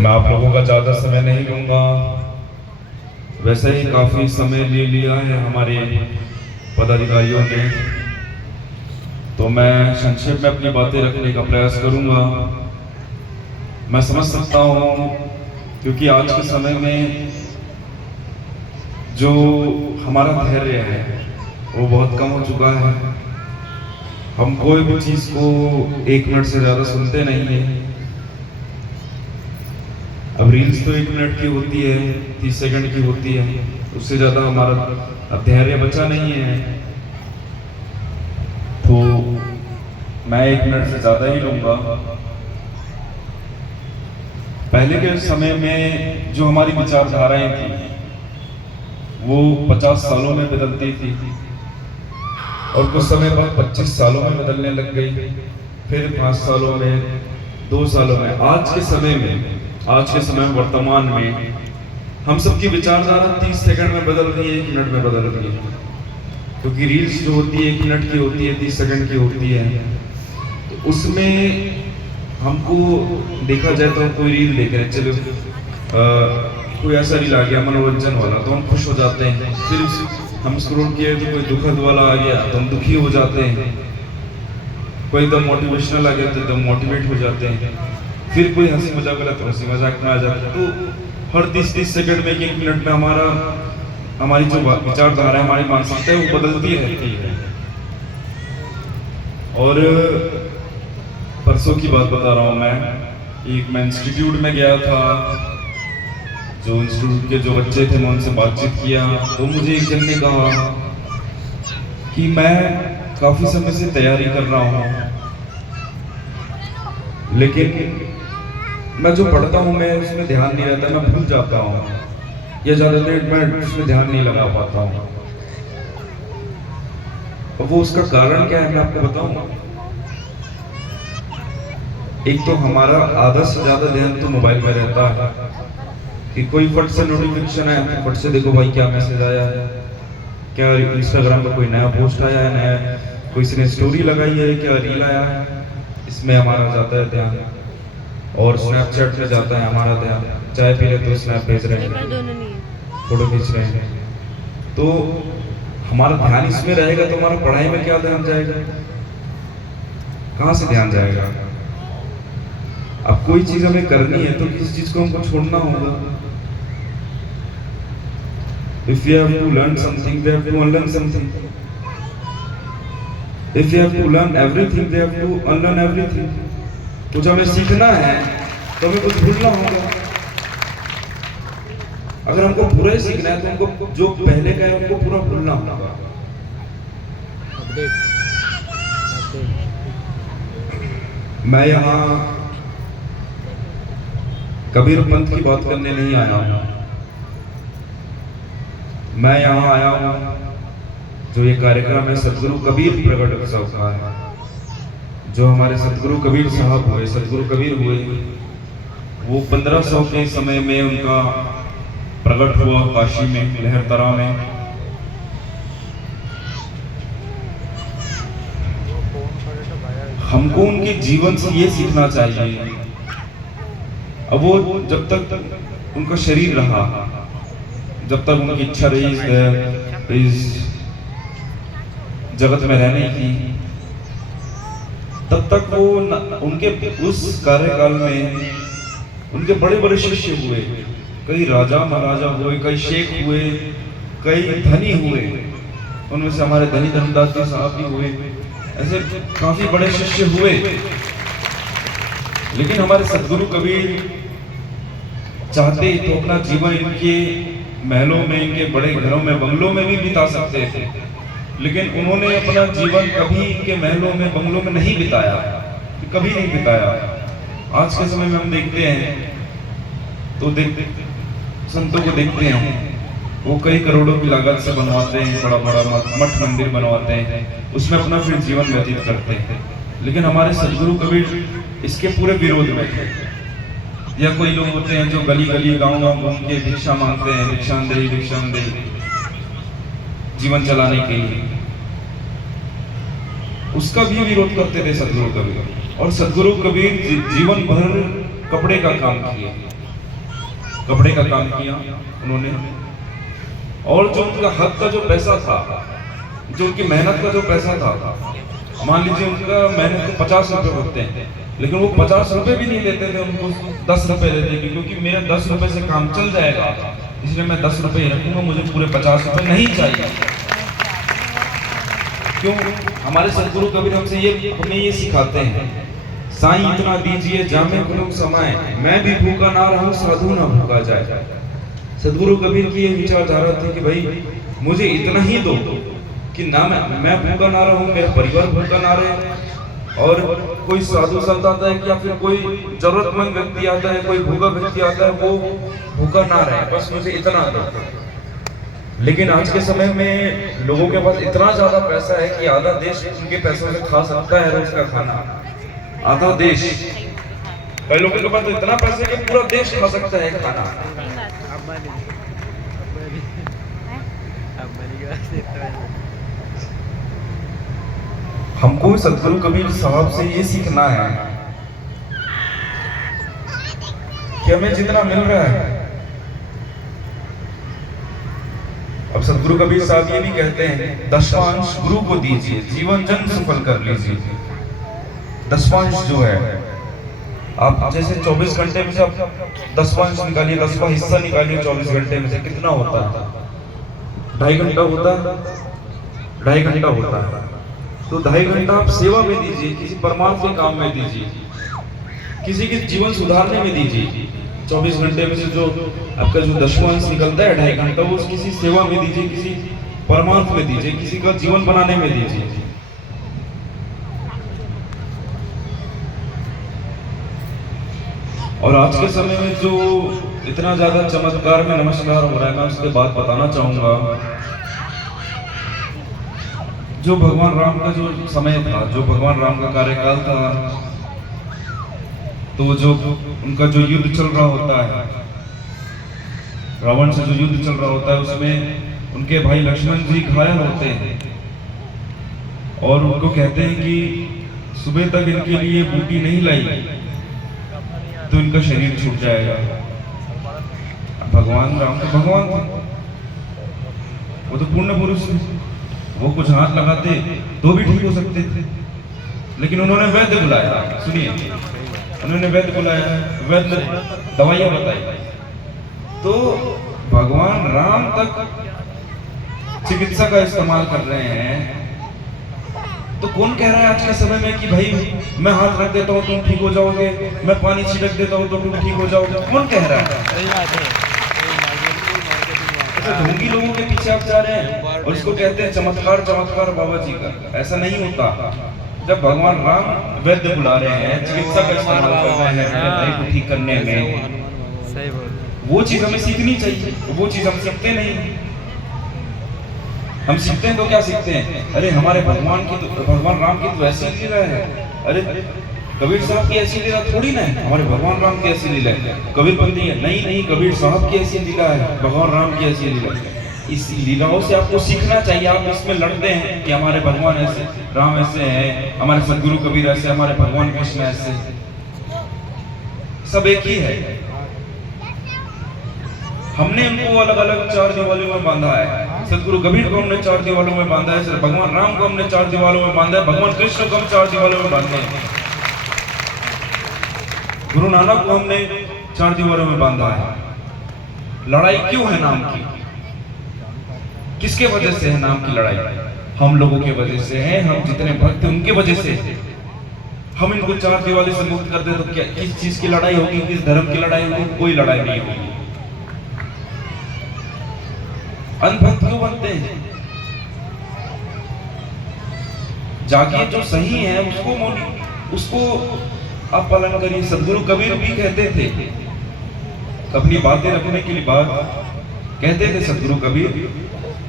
मैं आप लोगों का ज़्यादा समय नहीं लूँगा। वैसे ही काफ़ी समय ले लिया है हमारे पदाधिकारियों ने, तो मैं संक्षेप में अपनी बातें रखने का प्रयास करूँगा। मैं समझ सकता हूँ क्योंकि आज के समय में जो हमारा धैर्य है वो बहुत कम हो चुका है। हम कोई भी चीज़ को 1 मिनट से ज़्यादा सुनते नहीं हैं। अब रील्स तो 1 मिनट की होती है, 30 सेकंड की होती है, उससे ज़्यादा हमारा धैर्य बचा नहीं है। तो मैं 1 मिनट से ज़्यादा ही लूँगा। पहले के समय में जो हमारी विचारधाराएं थी वो 50 सालों में बदलती थी और कुछ समय बाद 25 सालों में बदलने लग गई, फिर 5 सालों में, 2 सालों में। आज के समय में वर्तमान में हम सबकी विचारधारा 30 सेकंड में बदल रही है, 1 मिनट में बदल रही है। क्योंकि रील्स जो होती है 1 मिनट की होती है, 30 सेकंड की होती है, तो उसमें हमको देखा जाए तो कोई रील देख रहे, चलो कोई ऐसा रील आ गया मनोरंजन वाला तो हम खुश हो जाते हैं, फिर हम स्क्रॉल किए तो कोई दुखद वाला आ गया तो हम दुखी हो जाते हैं, कोई एकदम मोटिवेशनल आ गया तो एकदम मोटिवेट हो जाते हैं, फिर कोई हंसी मजाक वाला तो हंसी मजाक में आ जाता है। तो हर 30-30 सेकंड में 1 मिनट में हमारी जो विचारधारा है, हमारी मानसिकता है वो बदलती रहती है। और परसों की बात बता रहा हूँ मैं इंस्टीट्यूट में गया था। जो इंस्टीट्यूट के जो बच्चे थे मैं उनसे बातचीत किया तो मुझे एक जन ने कहा कि मैं काफ़ी समय से तैयारी कर रहा हूँ, लेकिन मैं जो पढ़ता हूँ मैं उसमें ध्यान नहीं रहता, मैं भूल जाता हूँ या ज़्यादा देर मैं उसमें ध्यान नहीं लगा पाता हूँ। और वो उसका कारण क्या है मैं आपको बताऊँ। एक तो हमारा आधा से ज़्यादा ध्यान तो मोबाइल में रहता है कि कोई फट से नोटिफिकेशन आया तो फट से देखो भाई क्या मैसेज आया है, क्या इंस्टाग्राम पर कोई नया पोस्ट आया है, नया किसी ने स्टोरी लगाई है, क्या रील आया है, इसमें हमारा जाता है ध्यान। और स्नैपचैट में जाता है हमारा ध्यान, चाय पी रहे तो स्नैप भेज रहे हैं, फोटो खींच रहे हैं, तो हमारा ध्यान इसमें रहेगा तो हमारा पढ़ाई में क्या ध्यान जाएगा, कहाँ से ध्यान जाएगा। अब कोई चीज हमें करनी है तो किसी चीज को हमको छोड़ना होगा। If you have to learn something, they have to unlearn something. If you have to learn everything, they have to unlearn everything. कुछ हमें सीखना है तो हमें कुछ भूलना होगा। अगर हमको पूरा ही सीखना है तो हमको जो पहले का है उनको पूरा भूलना होगा। मैं यहाँ कबीर पंथ की बात करने नहीं आया हूँ, मैं यहाँ आया हूँ जो ये कार्यक्रम है सदगुरु कबीर प्रगट उत्सव का है। जो हमारे सदगुरु कबीर साहब हुए, सदगुरु कबीर हुए, वो 1500 के समय में उनका प्रकट हुआ काशी में, लहरतरा में। हमको उनके जीवन से ये सीखना चाहिए। अब वो जब तक उनका शरीर रहा, जब तक उनकी इच्छा रही इस जगत में रहने की, तब तक वो उनके उस कार्यकाल में उनके बड़े बड़े शिष्य हुए, कई राजा महाराजा हुए, कई शेख हुए, कई धनी हुए, उनमें से हमारे धनी धनदास जी साहब भी हुए, ऐसे काफी बड़े शिष्य हुए। लेकिन हमारे सदगुरु कबीर चाहते तो अपना जीवन इनके महलों में, इनके बड़े घरों में, बंगलों में भी बिता सकते थे, लेकिन उन्होंने अपना जीवन कभी इनके महलों में, बंगलों में नहीं बिताया, कभी नहीं बिताया। आज के समय में हम देखते हैं तो संतों को देखते हैं, वो कई करोड़ों की लागत से बनवाते हैं, बड़ा बड़ा मठ मंदिर बनवाते हैं, उसमें अपना फिर जीवन व्यतीत करते हैं। लेकिन हमारे सदगुरु कबीर इसके पूरे विरोध में थे। या कोई लोग होते हैं जो गली गली गांव गांव घूम के भिक्षा मांगते हैं, भिक्षांदेही जीवन चलाने के लिए, उसका भी विरोध करते थे सदगुरु कबीर। और सदगुरु कबीर जीवन भर कपड़े का काम किए, कपड़े का काम किया उन्होंने, और जो उनका हक का जो पैसा था, जो उनकी मेहनत का जो पैसा था, मान लीजिए उनका मेहनत को 50 रुपए होते हैं, लेकिन वो 50 रुपए भी नहीं देते थे, उनको 10 रुपए देते थे, क्योंकि मेरे 10 रुपए से काम चल जाएगा, इसलिए मैं 10 रुपए ही रखूंगा, मुझे पूरे 50 रुपए नहीं चाहिए। क्यों? हमारे सदगुरु कबीर हमें ये सिखाते हैं, साईं इतना दीजिए जामे कुलुम समाए, मैं भी भूखा ना रहूं साधु ना भूखा जाए। सदगुरु कबीर की ये विचारधारा थी कि भाई मुझे इतना ही दो कि ना मैं भूखा ना रहूं, मेरा परिवार भूखा ना रहे, और कोई साधु संत आता है या फिर कोई जरूरतमंद व्यक्ति आता है, कोई भूखा व्यक्ति आता है, वो भूखा ना रहे, बस मुझे इतना दो। लेकिन आज के समय में लोगों के पास इतना ज्यादा पैसा है कि आधा देश उनके पैसों से खा सकता है रोज का खाना, आधा देश। कई लोगों के पास तो इतना पैसा है कि पूरा देश खा सकता है खाना। हमको सदगुरु कबीर साहब से ये सीखना है कि हमें जितना मिल रहा है, अब सदगुरु कबीर साहब ये भी कहते हैं, दशमांश गुरु को दीजिए, जीवन जन सफल कर लीजिए। दशमांश जो है, आप जैसे 24 घंटे में से आप दशमांश निकालिए, 10वां हिस्सा निकालिए 24 घंटे में से, कितना होता है? 2.5 घंटा होता है, 2.5 घंटा होता है। तो 2.5 घंटा आप सेवा में दीजिए, किसी परमार्थ के काम में दीजिए, किसी के जीवन सुधारने में दीजिए। 24 घंटे में से जो आपका जो दशमांश निकलता है 2.5 घंटा, वो किसी सेवा में दीजिए, किसी परमार्थ में दीजिए, किसी का जीवन बनाने में दीजिए। और आज के समय में जो इतना ज्यादा चमत्कार में नमस्कार हो रहा है, मैं उसके बाद बताना चाहूंगा। जो भगवान राम का जो समय था, जो भगवान राम का कार्यकाल था, तो जो उनका जो युद्ध चल रहा होता है, रावण से जो युद्ध चल रहा होता है, उसमें उनके भाई लक्ष्मण जी घायल होते हैं और उनको कहते हैं कि सुबह तक इनके लिए बूटी नहीं लाई तो इनका शरीर छूट जाएगा। भगवान राम तो भगवान थे, वो तो पूर्ण पुरुष थे, वो कुछ हाथ लगाते तो भी ठीक हो सकते थे, लेकिन उन्होंने वैद्य बुलाया। सुनिए, उन्होंने वैद्य बुलाया, वैद्य दवाइयां बताई, तो भगवान राम तक चिकित्सा का इस्तेमाल कर रहे हैं। तो कौन कह रहा है आज के समय में कि भाई मैं हाथ रख देता हूँ तुम ठीक हो जाओगे, मैं पानी छिड़क देता हूँ तो तुम ठीक हो जाओगे? कौन कह रहा है? ढोंगी लोगों के पीछे आप जा रहे हैं और इसको कहते हैं चमत्कार, चमत्कार बाबा जी का। ऐसा नहीं होता। जब भगवान राम वैद्य बुला रहे हैं, चिकित्सा का इस्तेमाल कर रहे हैं भाई को ठीक करने में, वो चीज हमें सीखनी चाहिए। वो चीज हम सीखते नहीं। हम सीखते हैं तो क्या सीखते हैं? अरे हमारे भगवान की तो, भगवान राम की तो ऐसी लीला है, अरे कबीर साहब की ऐसी लीला थोड़ी ना है, हमारे भगवान राम की ऐसी लीला है। कबीरपंथी है, नहीं नहीं, कबीर साहब की ऐसी लीला है, भगवान राम की ऐसी लीला है। इस लीलाओं से आपको सीखना चाहिए। आप इसमें लड़ते हैं कि हमारे भगवान ऐसे, राम ऐसे हैं, हमारे सदगुरु कबीर ऐसे, हमारे भगवान कृष्ण ऐसे, सब एक ही है। हमने उनको अलग अलग 4 दीवारों में बांधा है। सदगुरु कबीर को हमने 4 दीवारों में बांधा है, भगवान राम को हमने 4 दीवारों में बांधा है, भगवान कृष्ण को हम 4 दीवारों में बांधे हैं, गुरु नानक को हमने 4 दीवारों में बांधा है। लड़ाई क्यों है नाम की? किसके वजह से है नाम की लड़ाई? हम लोगों के वजह से है। हम जितने भक्त हैं उनके वजह से। हम इनको 4 दीवारों से मुक्त कर दे तो क्या किस चीज की लड़ाई होगी? किस धर्म की लड़ाई होगी? कोई लड़ाई नहीं होगी। अनभक्त क्यों बनते हैं? जाके जो सही है उसको आप पालन करिए। सदगुरु कबीर भी कहते थे, अपनी बातें रखने के लिए बात कहते थे। सदगुरु कबीर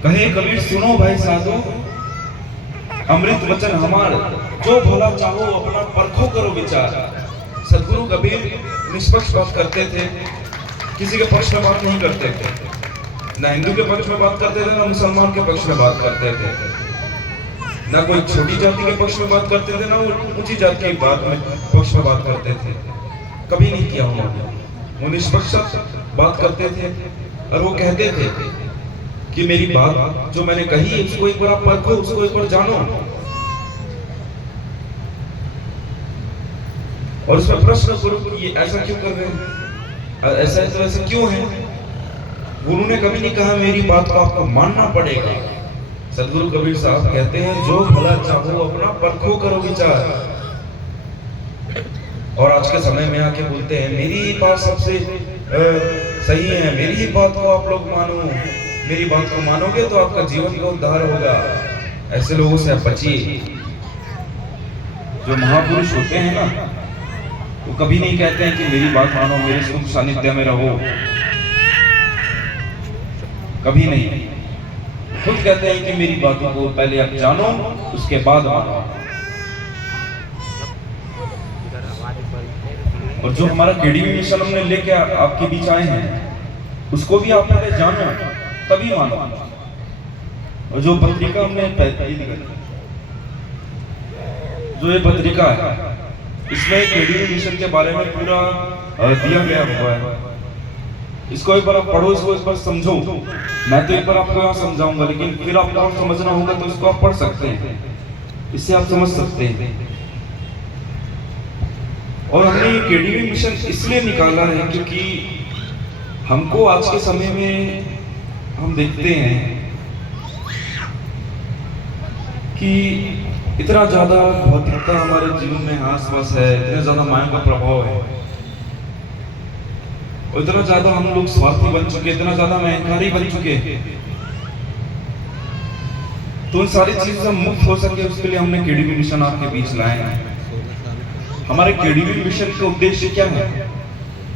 कहे, कबीर सुनो भाई साधु, अमृत वचन हमार, जो भला चाहो अपना परखो करो विचार। सदगुरु कबीर निष्पक्ष बात करते थे, किसी के पक्ष में बात नहीं करते थे, ना हिंदू के पक्ष में बात करते थे, ना मुसलमान के पक्ष में बात करते थे, ना कोई छोटी जाति के पक्ष में बात करते थे, ना ऊंची जाति के पक्ष में बात करते थे। कभी नहीं किया उन्होंने। वो निष्पक्ष बात करते थे और वो कहते थे कि मेरी बात जो मैंने कही उसको एक बार आप परखो, उसको एक बार जानो और उसमें प्रश्न करो कि ये ऐसा क्यों कर रहे हैं, ऐसा है तो ऐसा क्यों है। उन्होंने कभी नहीं कहा मेरी बात को आपको मानना पड़ेगा। सदगुरु कबीर साहब कहते हैं जो भला चाहो अपना परखो करो विचार। और आज के समय में आके बोलते हैं मेरी बात सबसे सही है, मेरी ही बात को आप लोग मानो, मेरी बात को मानोगे तो आपका जीवन का उद्धार होगा। ऐसे लोगों से आप बचिए। जो महापुरुष होते हैं ना वो कभी नहीं कहते हैं कि मेरी बात मानो, मेरे सुख सानिध्य में रहो, कभी नहीं। खुद कहते हैं कि मेरी बातों को पहले आप जानो उसके बाद मानो। और जो हमारा केडीवी मिशन हमने लेके आपके बीच आए हैं उसको भी आप पहले जानो तभी मानो। और जो पत्रिका हमने जो ये पत्रिका है इसमें केडीवी मिशन के बारे में पूरा दिया गया हुआ है। इसको एक बार आप पढ़ो, इसको एक बार समझो। मैं तो एक बार आपको यहाँ समझाऊंगा लेकिन फिर आपको और समझना होगा तो इसको आप पढ़ सकते हैं, इससे आप समझ सकते हैं। और हमने ये केडीवी मिशन इसलिए निकाला है क्योंकि हमको आज के समय में हम देखते हैं कि इतना ज्यादा भौतिकता हमारे जीवन में आसपास है, इतना ज्यादा माया का प्रभाव है और इतना ज्यादा हम लोग स्वार्थी बन चुके, इतना ज्यादा अहंकारी बन चुके। तो उन सारी चीजों से मुक्त हो सके उसके लिए हमने केडीवी मिशन आपके बीच लाए हैं। हमारे केडीवी मिशन का उद्देश्य क्या है?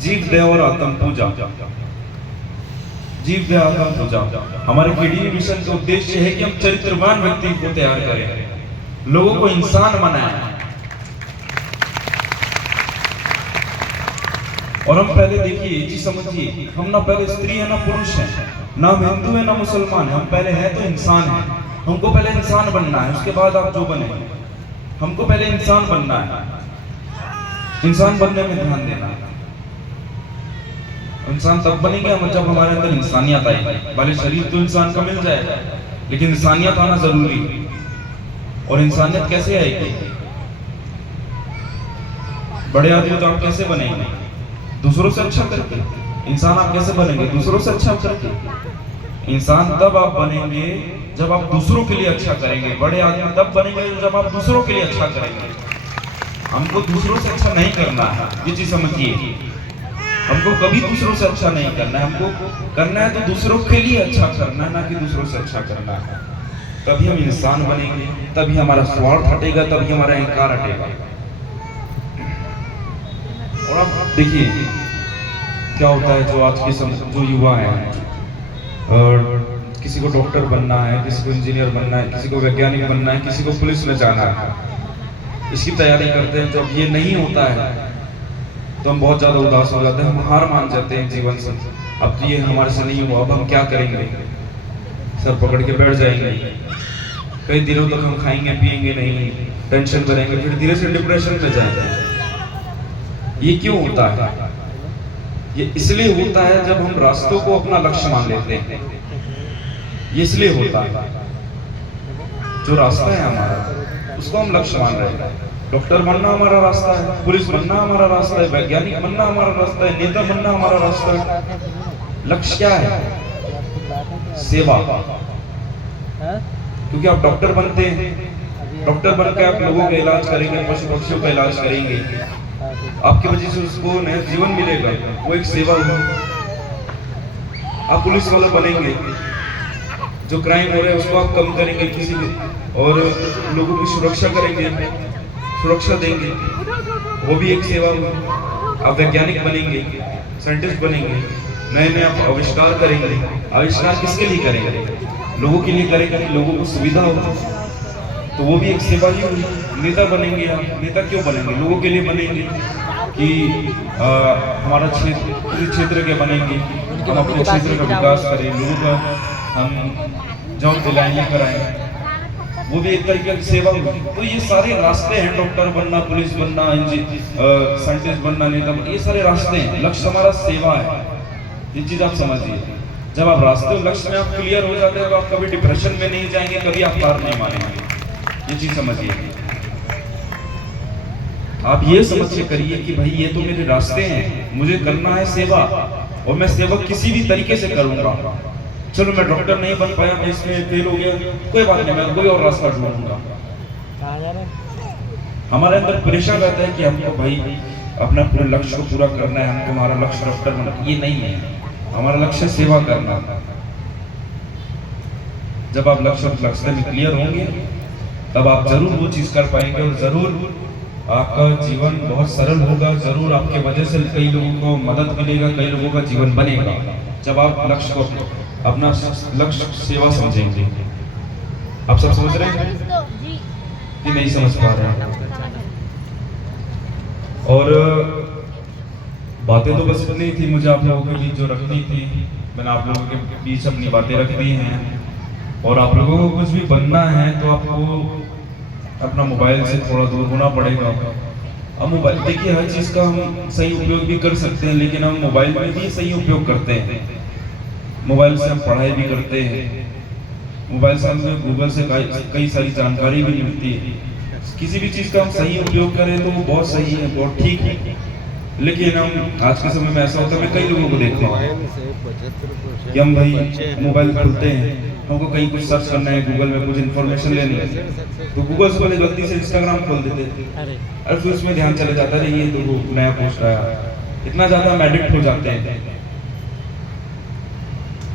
जीव देह और आत्म पूजा। जीव देह आत्म पूजा हमारे केडीवी मिशन का उद्देश्य है कि हम चरित्रवान व्यक्ति को तैयार करें, लोगों को इंसान बनाएं। और हम पहले देखिए जी समझिए, हम ना पहले स्त्री है ना पुरुष है, ना हम हिंदू है ना मुसलमान है, हम पहले है तो इंसान है। हमको पहले इंसान बनना है, उसके बाद आप जो बने। हमको पहले इंसान बनना है, इंसान बनने में ध्यान देना है। इंसान तब बनेंगे हम जब हमारे अंदर इंसानियत आएगी। भले शरीर तो इंसान का मिल जाएगा लेकिन इंसानियत आना जरूरी है। और इंसानियत कैसे आएगी? बड़े आदमी तो आप कैसे बनेंगे? दूसरों से अच्छा करके। इंसान आप कैसे बनेंगे? दूसरों से अच्छा करके। इंसान तब आप बनेंगे जब आप दूसरों के लिए अच्छा करेंगे। बड़े आदमी तब बनेंगे जब आप दूसरों के लिए अच्छा करेंगे। हमको दूसरों से अच्छा नहीं करना है, ये चीज समझिए। हमको कभी दूसरों से अच्छा नहीं करना है, हमको करना है तो दूसरों के लिए अच्छा करना है, ना कि दूसरों से अच्छा करना है। तभी हम इंसान बनेंगे, तभी हमारा स्वार्थ हटेगा, तभी हमारा अहंकार हटेगा। और आप देखिए क्या होता है, जो आज के जो युवा हैं और किसी को डॉक्टर बनना है, किसी को इंजीनियर बनना है, किसी को वैज्ञानिक बनना है, किसी को पुलिस में जाना है, इसकी तैयारी करते हैं। जब ये नहीं होता है तो हम बहुत ज्यादा उदास हो जाते हैं, हम हार मान जाते हैं जीवन से। अब तो ये हमारे से नहीं हुआ, अब हम क्या करेंगे? सर पकड़ के बैठ जाएंगे, कई दिनों तक हम खाएंगे पिएंगे नहीं, टेंशन करेंगे, फिर धीरे से डिप्रेशन में जाएंगे। ये क्यों होता है? ये इसलिए होता है जब हम रास्तों को अपना लक्ष्य मान लेते हैं। ये इसलिए होता है, जो रास्ता है हमारा उसको हम लक्ष्य मान रहे हैं। डॉक्टर बनना हमारा रास्ता है, पुलिस बनना हमारा रास्ता है, वैज्ञानिक बनना हमारा रास्ता है, नेता बनना हमारा रास्ता है। लक्ष्य क्या है? सेवा। क्योंकि आप डॉक्टर बनते हैं, डॉक्टर बनकर आप लोगों का इलाज करेंगे, पशु पक्षियों का इलाज करेंगे, आपकी वजह से उसको नया जीवन मिलेगा, वो एक सेवा होगी। आप पुलिस वाला बनेंगे, जो क्राइम हो रहे हैं उसको आप कम करेंगे, किसी और लोगों की सुरक्षा करेंगे, सुरक्षा देंगे, वो भी एक सेवा होगी। आप वैज्ञानिक बनेंगे, साइंटिस्ट बनेंगे, नए नए आप आविष्कार करेंगे। आविष्कार किसके लिए करेंगे? लोगों के लिए करेंगे कि लोगों को सुविधा हो, तो वो भी एक सेवा ही होगी। नेता बनेंगे आप, नेता क्यों बनेंगे? लोगों के लिए बनेंगे कि हमारा क्षेत्र के बनेंगे, हम अपने क्षेत्र का विकास करें, लोगों का हम जॉब दिलाएं, कराएं। वो भी एक तरीके की सेवा हुई। तो ये सारे रास्ते हैं, डॉक्टर बनना, पुलिस बनना, साइंटिस्ट बनना, नेता बनना, ये सारे रास्ते हैं। लक्ष्य हमारा सेवा है, ये चीज आप समझिए। जब आप रास्ते और लक्ष्य में आप क्लियर हो जाते हैं तो आप कभी डिप्रेशन में नहीं जाएंगे, कभी आप हार नहीं मानेंगे। ये चीज समझिए। आप ये समझ के करिए कि भाई ये तो मेरे रास्ते हैं, मुझे करना है सेवा, और मैं सेवा किसी भी तरीके से करूंगा। चलो मैं डॉक्टर नहीं बन पाया, मैं इसमें फेल हो गया, कोई बात नहीं, मैं कोई और रास्ता ढूंढूंगा। हमारे अंदर प्रेशर रहता है कि हमको भाई अपना पूरे लक्ष्य को पूरा करना है, हमको हमारा लक्ष्य डॉक्टर बनना। ये नहीं है, हमारा लक्ष्य सेवा करना। जब आप लक्ष्य में क्लियर होंगे तब आप जरूर वो चीज कर पाएंगे, और जरूर आपका जीवन बहुत सरल होगा। जरूर आपके वजह से कई लोगों को मदद मिलेगा, कई लोगों का जीवन बनेगा, जब आप लक्ष्य को अपना लक्ष्य सेवा समझेंगे। आप सब समझ रहे हैं कि नहीं समझ पा रहे हैं? और बातें तो बस इतनी थी मुझे आप लोगों के बीच जो रखनी थी, मैंने आप लोगों के बीच अपनी बातें रख दी हैं। और आप लोगों को कुछ भी बनना है तो आपको अपना मोबाइल से थोड़ा दूर होना पड़ेगा। अब मोबाइल, देखिए, हर चीज़ का हम सही उपयोग भी कर सकते हैं, लेकिन हम मोबाइल में भी सही उपयोग करते हैं। मोबाइल से हम पढ़ाई भी करते हैं, मोबाइल से हमें गूगल से कई सारी जानकारी भी मिलती है। किसी भी चीज़ का हम सही उपयोग करें तो वो बहुत सही है, बहुत ठीक है। लेकिन हम आज के समय में ऐसा होता है, मैं कई लोगों को देखता हूँ कि हम भाई मोबाइल खोलते हैं, हमको कहीं कुछ सर्च करना है, गूगल में कुछ इन्फॉर्मेशन लेनी है, तो गूगल से पहले गलती से इंस्टाग्राम खोल देते, और फिर उसमें ध्यान चले जाता है, ये तो वो नया पोस्ट आया। इतना ज़्यादा हम एडिक्ट हो जाते हैं।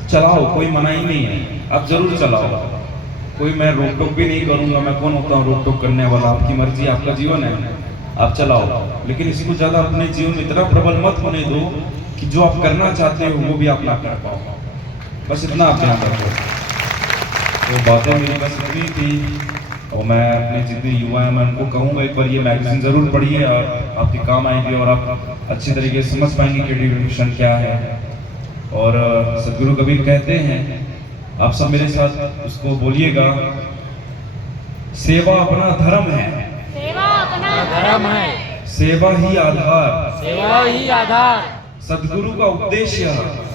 चलाओ, कोई मना ही नहीं है, आप जरूर चलाओ, कोई मैं रोक टोक भी नहीं करूँगा। मैं कौन होता हूँ रोक टोक करने वाला? आपकी मर्जी, आपका जीवन है, आप चलाओ। लेकिन इसको ज़्यादा अपने जीवन में इतना प्रबल मत होने दो कि जो आप करना चाहते हो वो भी आप ना कर पाओ। बस इतना आप ध्यान रखो। तो बातें मेरी बस इतनी थी, और मैं अपने जितने युवा हैं मैं उनको कहूँगा एक बार ये मैगजीन ज़रूर पढ़िए, और आपके काम आएगी, और आप अच्छी तरीके से समझ पाएंगे कि डिवोशन क्या है। और सदगुरु कबीर कहते हैं, आप सब मेरे साथ उसको बोलिएगा, सेवा अपना धर्म है, सेवा अपना धर्म है, सेवा ही आधार, सेवा ही आधार, सदगुरु का उपदेश,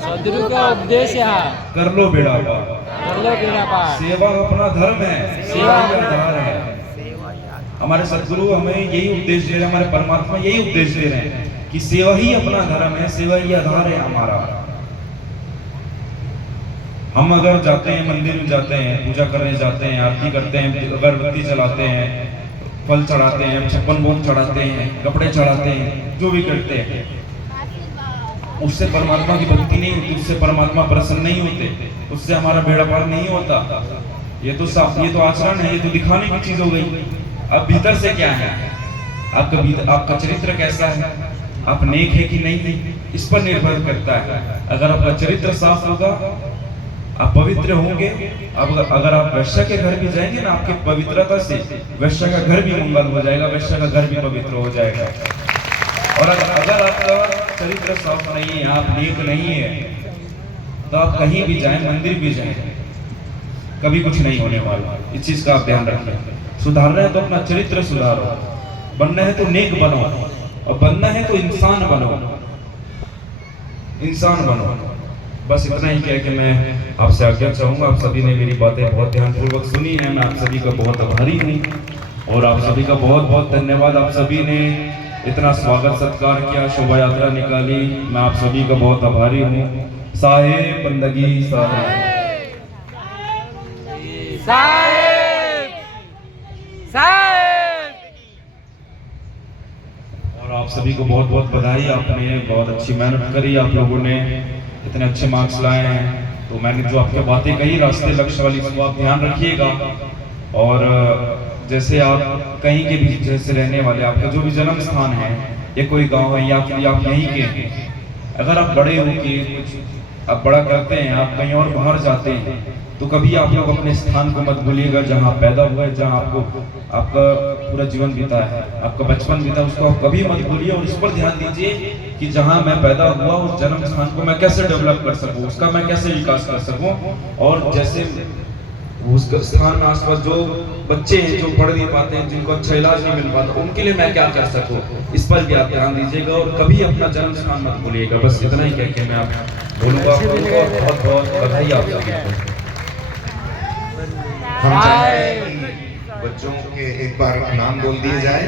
सदगुरु का उपदेश है, कर लो बेड़ा पार, कर लो बेड़ा पार। सेवा अपना धर्म है, सेवा ही आधार है। हमारे सदगुरु हमें यही उपदेश दे रहे हैं, हमारे परमात्मा यही उपदेश दे रहे हैं कि सेवा ही अपना धर्म है, सेवा ही आधार है हमारा। हम अगर जाते हैं मंदिर में, जाते हैं पूजा करने जाते हैं, आरती करते हैं, अगरबत्ती जलाते हैं, फल चढ़ाते हैं, 56 भोग चढ़ाते हैं, कपड़े चढ़ाते हैं, जो भी करते हैं, उससे परमात्मा की भक्ति नहीं होती, उससे परमात्मा प्रसन्न नहीं होते, उससे हमारा बेड़ा पार नहीं होता। ये तो आचरण है, ये तो दिखाने की चीज हो गई। अब भीतर से क्या है, आपका चरित्र कैसा है, आप नेक है कि नहीं है, इस पर निर्भर करता है। अगर आपका चरित्र साफ होगा, आप पवित्र होंगे। अब अगर आप वैश्य के घर भी जाएंगे ना, आपके पवित्रता से वैश्य का घर भी मंगल हो जाएगा, वैश्य का घर भी पवित्र हो जाएगा। और अगर आपका चरित्र साफ नहीं है, आप नेक नहीं है, तो आप कहीं भी जाएं, मंदिर भी जाएं, कभी कुछ नहीं होने वाला। इस चीज का आप ध्यान रखें। सुधारना है तो अपना चरित्र सुधारो, बनना है तो नेक बनो, और बनना है तो इंसान बनो, इंसान बनो। बस इतना ही कह के मैं आपसे आज्ञा चाहूँगा। आप सभी ने मेरी बातें बहुत ध्यानपूर्वक सुनी है, मैं आप सभी का बहुत आभारी हूँ, और आप सभी का बहुत बहुत धन्यवाद। आप सभी ने इतना स्वागत सत्कार किया, शोभा यात्रा निकाली, मैं आप सभी का बहुत आभारी हूँ। साहेब बंदगी साहेब, साहेब, साहेब। और आप सभी को बहुत बहुत बधाई। आपने बहुत अच्छी मेहनत करी, आप लोगों ने इतने अच्छे मार्क्स लाए हैं। तो मैंने जो आपकी बातें कही रास्ते लक्ष्य वाली, इसको आप ध्यान रखिएगा। और जैसे आप कहीं के भी जैसे रहने वाले, आपका जो भी जन्म स्थान है, या कोई गांव है, या फिर आप यहीं के हैं, अगर आप बड़े हो के कुछ आप बड़ा करते हैं, आप कहीं और बाहर जाते हैं, तो कभी आप लोग अपने स्थान को मत भूलिएगा, जहाँ पैदा हुए, जहाँ आपका पूरा जीवन बीता है, आपका बचपन बीता, उसको आप कभी मत भूलिए। और इस पर ध्यान दीजिए कि जहाँ मैं पैदा हुआ, उस जन्म स्थान को मैं कैसे डेवलप कर सकूँ, उसका मैं कैसे विकास कर सकूँ। और जैसे उस स्थान में आसपास जो बच्चे हैं जो पढ़ नहीं पाते हैं, जिनको अच्छा इलाज नहीं मिल पाता, उनके लिए मैं क्या कर सकूं, इस पर भी आप ध्यान दीजिएगा और कभी अपना जन्म स्थान मत भूलिएगा। बस इतना ही कह के मैं आप बोलूंगा। बहुत बहुत बधाई आप सभी को। हम चाहते हैं कि बच्चों के एक बार नाम बोल दिए जाए।